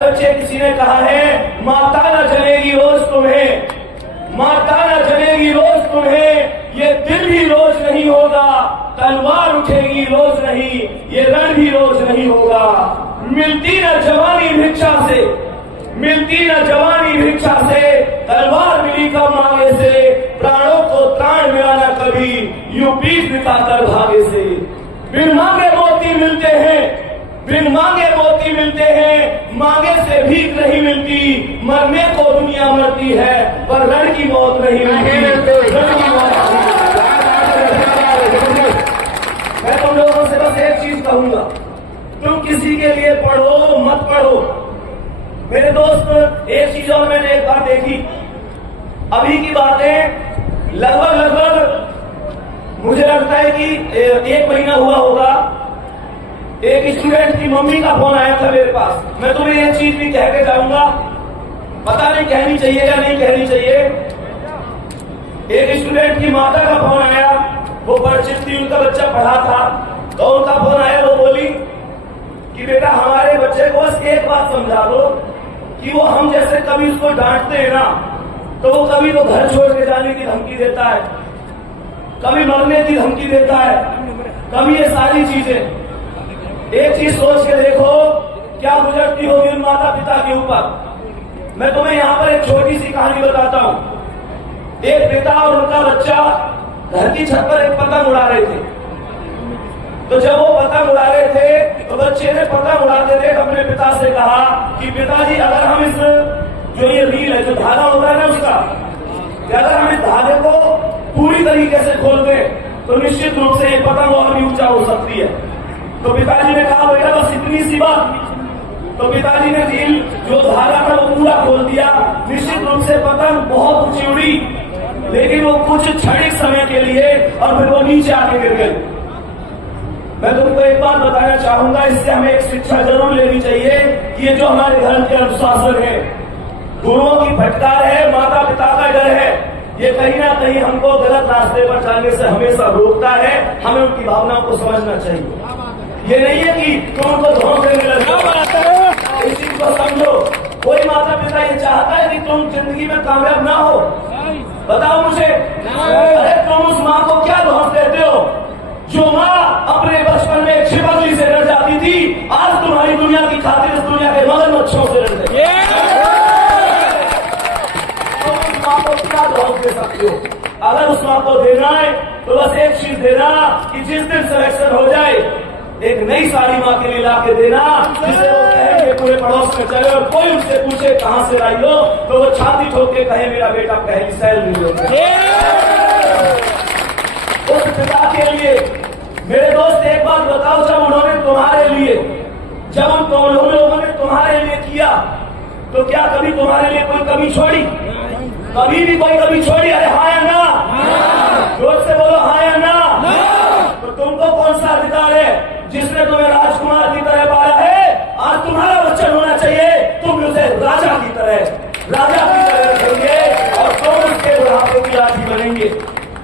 बच्चे किसी ने कहा है माता न जलेगी रोज तुम्हें, माता न जलेगी रोज तुम्हें, ये दिल भी रोज नहीं होगा, तलवार उठेगी रोज नहीं, ये रण भी रोज नहीं होगा। मिलती न जवानी भिक्षा से, मिलती न जवानी भिक्षा से, तलवार मिली कब मांगे से, प्राणों को त्राण मिला न कभी, यूं पीठ दिखाकर भागे से। बिन मांगे मोती मिलते हैं, बिन मांगे मोती मिलते हैं, मांगे से भीख नहीं मिलती, मरने को दुनिया मरती है पर रण की मौत नहीं मिलती। मैं तुम लोगों से बस एक चीज कहूंगा, तुम किसी के लिए पढ़ो मत पढ़ो। मेरे दोस्त, एक चीज और मैंने एक बार देखी, अभी की बातें लगभग मुझे लगता है कि 1 महीना हुआ होगा, एक स्टूडेंट की मम्मी का फोन आया था मेरे पास। मैं तुम्हें ये चीज भी कह के जाऊंगा, पता नहीं कहनी चाहिए या नहीं कहनी चाहिए। एक स्टूडेंट की माता का फोन आया, वो परिचित थी, उनका बच्चा पढ़ा था, तो उनका फोन आया, वो बोली कि बेटा हमारे बच्चे को बस एक बात समझा दो कि वो हम जैसे कभी उसको डांटते हैं ना, तो वो कभी तो घर छोड़ के जाने की धमकी देता है, कभी मरने की धमकी देता है, कभी ये सारी चीजें। एक चीज सोच के देखो क्या गुजरती होगी उन माता पिता के ऊपर। मैं तुम्हें यहाँ पर एक छोटी सी कहानी बताता हूँ। एक पिता और उनका बच्चा घर की छत पर एक पतंग उड़ा रहे थे। तो जब वो पतंग उड़ा रहे थे तो बच्चे ने पतंग उड़ाते थे अपने पिता से कहा कि पिताजी अगर हम इस जो ये रील है, जो धागा होता है ना उसका, अगर हम इस धागे को पूरी तरीके से खोल दें तो निश्चित रूप से ये पतंग और भी ऊंचा हो सकती है। तो पिताजी ने कहा भैया बस इतनी सी बात। तो पिताजी ने रील जो धागा था वो पूरा खोल दिया। निश्चित रूप से पतंग बहुत ऊंची उड़ी, लेकिन वो कुछ क्षणिक समय के लिए और फिर वो नीचे आके गिर गई। मैं तुमको एक बात बताना चाहूंगा, इससे हमें एक शिक्षा जरूर लेनी चाहिए कि ये जो हमारे घर के अनुशासन है, गुरुओं की फटकार है, माता पिता का डर है, ये कहीं ना कहीं हमको गलत रास्ते पर जाने से हमेशा रोकता है। हमें उनकी भावनाओं को समझना चाहिए। ये नहीं है कि तुम उनको धोखे में लग जाओ, इस चीज को समझो। कोई माता पिता ये चाहता है कि तुम जिंदगी में कामयाब ना हो? बताओ मुझे। अरे तुम उस माँ को क्या धोख देते हो जो माँ अपने बचपन में छिपकली से डर जाती थी, आज तुम्हारी दुनिया की खातिर इस दुनिया के मगरमच्छों से डर रही है। तुम उस माँ को क्या धोख दे सकते हो? अगर उस माँ को देना है तो बस एक चीज देना कि जिस दिन सिलेक्शन हो जाए एक नई साड़ी माँ के लिए ला के देना, जिसे वो कहेंगे पूरे पड़ोस में चले और कोई उससे पूछे कहाँ से लाई हो तो वो छाती ठोक के कहे मेरा बेटा पहली सैलरी ले। उस पिता के लिए मेरे दोस्त एक बात बताओ, जब उन्होंने तुम्हारे लिए, जब उन लोगों ने तुम्हारे लिए किया तो क्या कभी तुम्हारे लिए कोई कमी छोड़ी? कभी भी कोई कमी छोड़ी? अरे हाँ या ना? जोर से बोलो हाँ या ना? तो तुमको कौन सा अधिकार है जिसने तुम्हें राजकुमार की तरह पाला है? आज तुम्हारा वचन होना चाहिए तुम उसे राजा की तरह रखेंगे और तुम उसके बुढ़ापे की लाठी बनेंगे।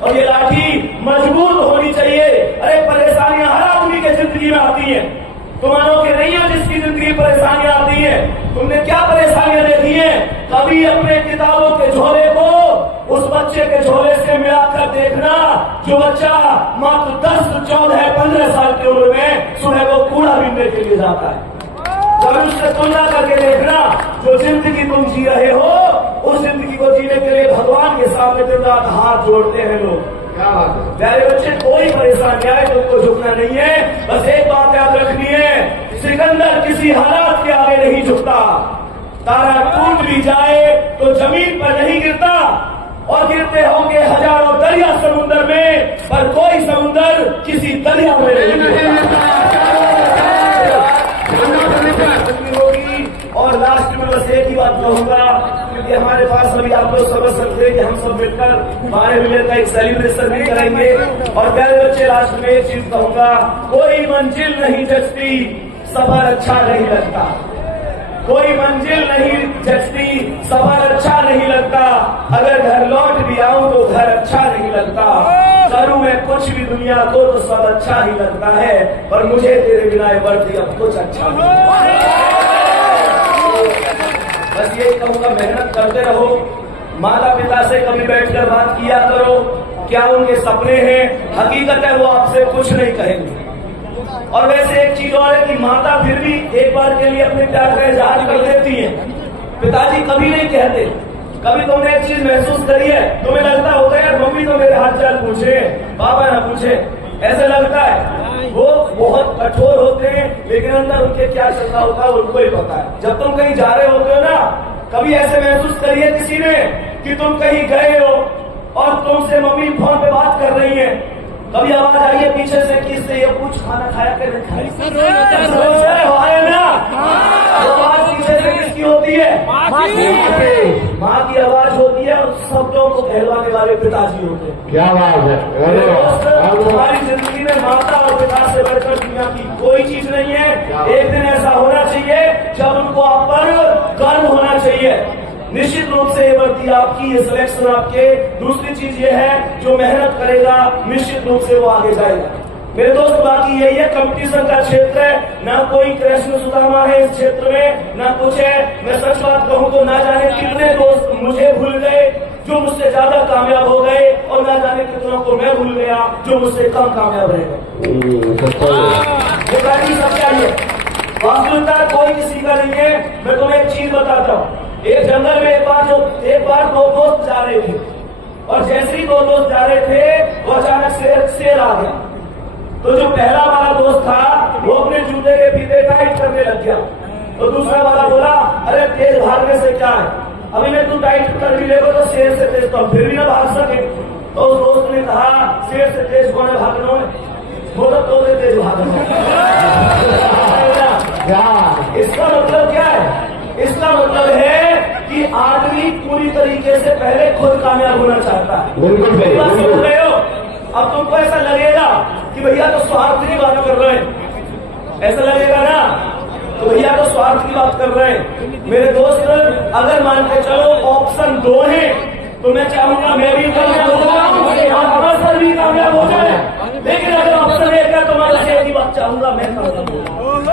और ये लाठी मजबूत होनी चाहिए। अरे परेशानियां हर आदमी के जिंदगी में आती हैं, तुम्हारों के नहीं है जिसकी जिंदगी परेशानियां आती हैं। तुमने क्या परेशानियां देखी हैं? कभी अपने किताबों के झोले को उस बच्चे के झोले से मिलाकर देखना जो बच्चा मात्र 10, 14, 15 साल की उम्र में सुबह को कूड़ा बीनने के लिए जाता है। कभी उससे तुलना करके देखना जो जिंदगी तुम जी रहे हो, उस जिंदगी को जीने के लिए भगवान के सामने दिन रात हाथ जोड़ते हैं लोग। प्यारे बच्चे, कोई परेशानी आए तो उसको झुकना नहीं है। बस एक बात याद रखनी है, सिकंदर किसी हालात के आगे नहीं झुकता। तारा टूट भी जाए तो जमीन पर नहीं गिरता, और गिरते होंगे हजारों दरिया समुद्र में, पर कोई समुद्र किसी दरिया में नहीं गिरता। होगी। और लास्ट में बस एक ही बात कहूंगा, क्योंकि हमारे पास अभी आप लोग समझ सकते हैं कि हम सब मिलकर 12 मिनट का एक सेलिब्रेशन भी करेंगे। और प्यारे बच्चे, लास्ट में एक चीज कहूंगा, कोई मंजिल नहीं जचती, सफर अच्छा नहीं लगता। कोई मंजिल नहीं जचती, सफर अच्छा नहीं लगता। अगर घर लौट भी आऊं तो घर अच्छा नहीं लगता। करूं मैं कुछ भी दुनिया को तो सब अच्छा ही लगता है, पर मुझे तेरे बिना बढ़ती अब कुछ अच्छा नहीं। बस यही कहूँगा, मेहनत करते रहो, माता पिता से कभी बैठकर बात किया करो, क्या उनके सपने हैं, हकीकत है वो आपसे कुछ नहीं कहेंगे। और वैसे एक चीज और है कि माता फिर भी एक बार के लिए अपने प्यार का इजहार कर देती है, पिताजी कभी नहीं कहते। कभी तुमने एक चीज महसूस करी है, तुम्हें लगता होगा यार मम्मी तो मेरे हाल चाल पूछे, पापा ना पूछे, ऐसा लगता है। वो बहुत कठोर होते हैं, लेकिन अंदर उनके क्या चल रहा होता है उनको ही पता है। जब तुम कहीं जा रहे होते हो ना, कभी ऐसे महसूस करिए किसी ने कि तुम कहीं गए हो और तुमसे मम्मी फोन पे बात कर रही है, कभी आवाज आई है पीछे से कि इससे ये कुछ खाना खाया कर ना, आवाज पीछे से किसकी होती है? माँ की आवाज होती है, और शब्दों को कहलवाने वाले पिताजी होते हैं। क्या बात है। हमारी जिंदगी में माता और पिता से बढ़कर दुनिया की कोई चीज नहीं है। एक दिन ऐसा होना चाहिए जब उनको आप पर गर्व होना चाहिए। निश्चित रूप से ये भर्ती आपकी, ये सिलेक्शन आपके। दूसरी चीज ये है, जो मेहनत करेगा निश्चित रूप से वो आगे जाएगा। मेरे दोस्त, बाकी यही है, कंपटीशन का क्षेत्र है, ना कोई कृष्ण सुदामा है इस क्षेत्र में, ना कुछ है। मैं सच बात कहूँ तो ना जाने कितने दोस्त मुझे भूल गए जो मुझसे ज्यादा कामयाब हो गए, और ना जाने कितनों को मैं भूल गया जो मुझसे कम कामयाब रह गए। सच्चाई है, वास्तविकता कोई किसी का नहीं है। मैं तुम्हें एक चीज बताता हूँ। एक जंगल में एक बार दो दोस्त जा रहे थे, और जैसे ही दो दोस्त जा रहे थे वो अचानक शेर आ गया। तो जो पहला वाला दोस्त था वो अपने जूते के फीते टाइट करने लग गया, तो दूसरा वाला बोला, अरे तेज भागने से क्या है, अभी मैं तू टाइट कर भी लेगा तो शेर से तेज तो फिर भी ना भाग सके। तो उस दोस्त ने कहा, शेर से तेज कौन है भागने में? बोला तो तेज भागना। इसका मतलब क्या है? इसका मतलब है कि आदमी पूरी तरीके से पहले खुद कामयाब होना चाहता है। मेरी बात सुन रहे हो? अब तुमको ऐसा लगेगा कि भैया तो स्वार्थ की बात कर रहे हैं, ऐसा लगेगा ना, तो भैया तो स्वार्थ की बात कर रहे हैं। मेरे दोस्त, अगर मान के चलो ऑप्शन 2 है, तो मैं चाहूंगा मैं भी कामयाब हो जाऊं, अमर सर भी कामयाब हो जाए। लेकिन अगर ऑप्शन 1 है तो मैं एक ही बात चाहूंगा, मैं कामयाब हो जाऊं।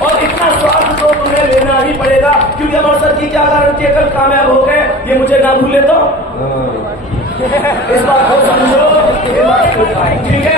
और इतना स्वार्थ तो तुम्हें लेना ही पड़ेगा, क्योंकि अमर सर की क्या गारंटी है कल कामयाब हो गए ये मुझे ना भूले तो। इस बात को समझो, ठीक है।